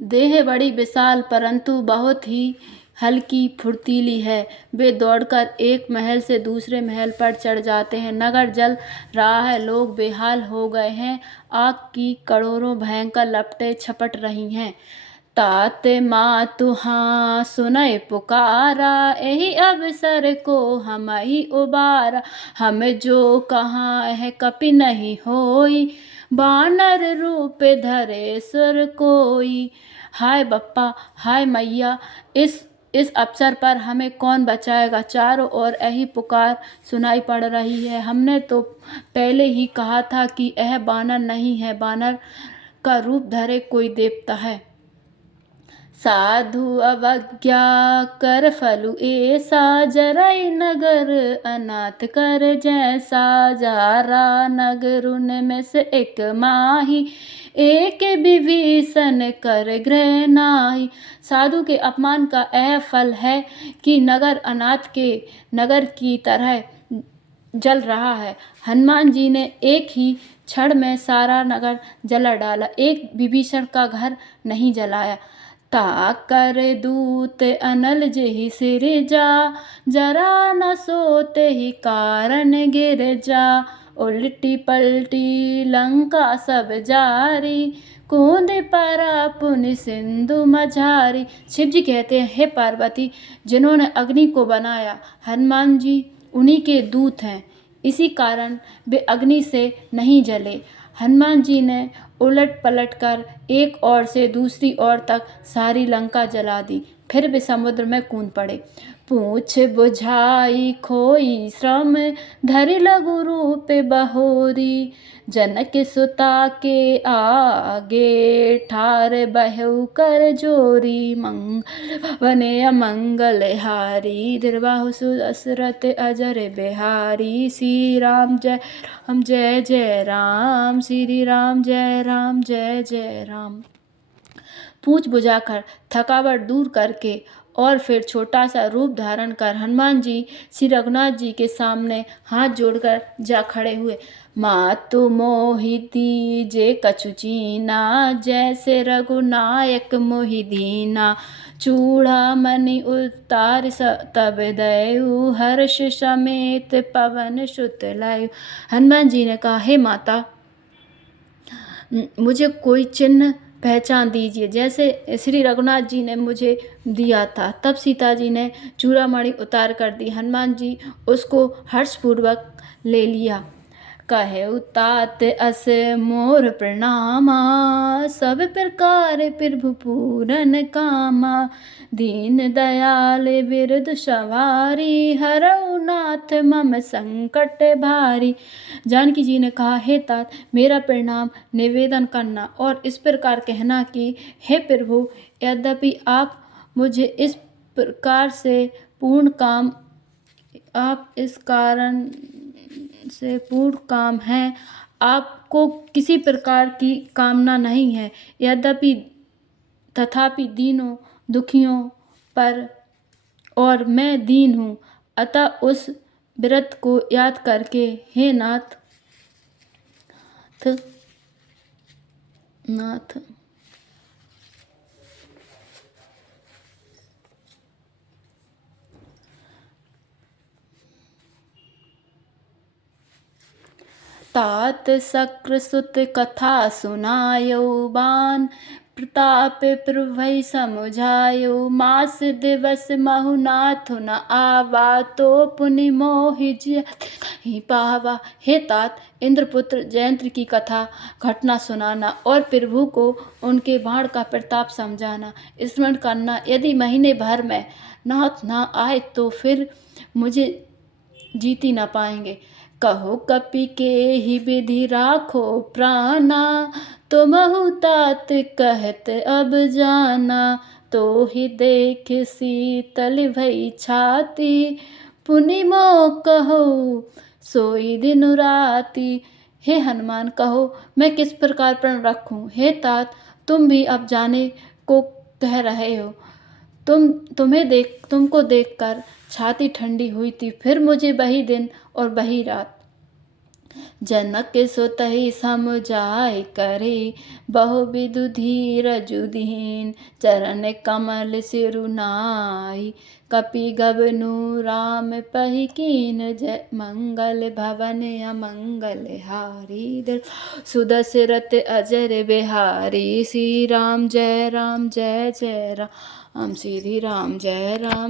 देह बड़ी विशाल परंतु बहुत ही हल्की फुर्तीली है। वे दौड़कर एक महल से दूसरे महल पर चढ़ जाते हैं। नगर जल रहा है, लोग बेहाल हो गए हैं। आग की करोड़ों भयंकर लपटें छपट रही हैं। तात माँ तुहाँ सुनय पुकारा, यही अवसर को हम ही उबारा। हम जो कहाँ है कपि नहीं होई, बानर रूप धरे सुर कोई। हाय बप्पा, हाय मैया, इस अवसर पर हमें कौन बचाएगा। चारों ओर यही पुकार सुनाई पड़ रही है। हमने तो पहले ही कहा था कि यह बानर नहीं है, बानर का रूप धरे कोई देवता है। साधु अवज्ञा कर फलु ऐसा, जरई नगर अनाथ कर जैसा। जारा नगर उनमें से एक माही, एक विभीषण कर गृह नाही। साधु के अपमान का यह फल है कि नगर अनाथ के नगर की तरह जल रहा है। हनुमान जी ने एक ही क्षण में सारा नगर जला डाला, एक विभीषण का घर नहीं जलाया। ताकर दूत अनल जेहि सिर जा, जरा न सोते ही कारण गिर जा। उल्टी पलटी लंका सब जारी, कूद परा पुनि सिंधु मझारी। शिव जी कहते हैं, हे पार्वती, जिन्होंने अग्नि को बनाया हनुमान जी उन्हीं के दूत हैं, इसी कारण वे अग्नि से नहीं जले। हनुमान जी ने उलट पलट कर एक ओर से दूसरी ओर तक सारी लंका जला दी, फिर वे समुद्र में कूद पड़े। पूछ बुझाई खोई श्रम, धरि लघु रूप बहोरी। जनक सुता के आगे, ठार बहु कर जोरी। मंगल भवन अमंगल हारी, निर्बाहु सुदशरथ अजर बिहारी। श्री राम जय जय राम, श्री राम जय जय राम। पूछ बुझाकर थकावट दूर करके और फिर छोटा सा रूप धारण कर हनुमान जी श्री रघुनाथ जी के सामने हाथ जोड़कर जा खड़े हुए। मातु मोहि दीजे कछु चीना, जैसे रघुनायक मोहि दीना। चूड़ामणि उतार तब दयु, हर्ष समेत पवन सुत लयु। हनुमान जी ने कहा, हे माता, मुझे कोई चिन्ह पहचान दीजिए, जैसे श्री रघुनाथ जी ने मुझे दिया था। तब सीता जी ने चूड़ामणि उतार कर दी। हनुमान जी उसको हर्षपूर्वक ले लिया। कहे तात अस मोर प्रणामा, सब प्रकार प्रभु पूरन कामा। दीन दयाल बिरद सवारी, हरऊ नाथ मम संकट भारी। जानकी जी ने कहा, हे तात, मेरा प्रणाम निवेदन करना और इस प्रकार कहना कि हे प्रभु, यद्यपि आप मुझे इस प्रकार से पूर्ण काम, आप इस कारण से पूर्ण काम है, आपको किसी प्रकार की कामना नहीं है, यद्यपि तथापि दीनों दुखियों पर और मैं दीन हूँ, अतः उस व्रत को याद करके हे नाथ नाथ तात शक्र सुत कथा सुनायो, बान प्रताप प्रभु समुझायो। मास दिवस महु नाथ न आवा, तो पुनि मोहि ही पावा। हे तात, इंद्रपुत्र जयंत्र की कथा घटना सुनाना और प्रभु को उनके बाण का प्रताप समझाना, स्मरण करना। यदि महीने भर में नाथ ना आए तो फिर मुझे जीत ही ना पाएंगे। कहो कपि के ही विधि राखो प्राणा, तुमहु तात कहत अब जाना। तो ही देख शीतल भई छाती, पुनि मोह कहो सोई दिन राती। हे हनुमान, कहो मैं किस प्रकार प्रण रखूं। हे तात, तुम भी अब जाने को कह रहे हो। तुमको देखकर छाती ठंडी हुई थी, फिर मुझे वही दिन और वही रात जनक सोतहि समुझाइ करे, बहुविधु धीरजु दीन। चरण कमल सिरु नाई, कपि गबनु राम पहि कीन। जय मंगल भवन अमंगल हारी, सुदशरथ अजर बिहारी। श्री राम जय जय राम, श्री राम जय राम।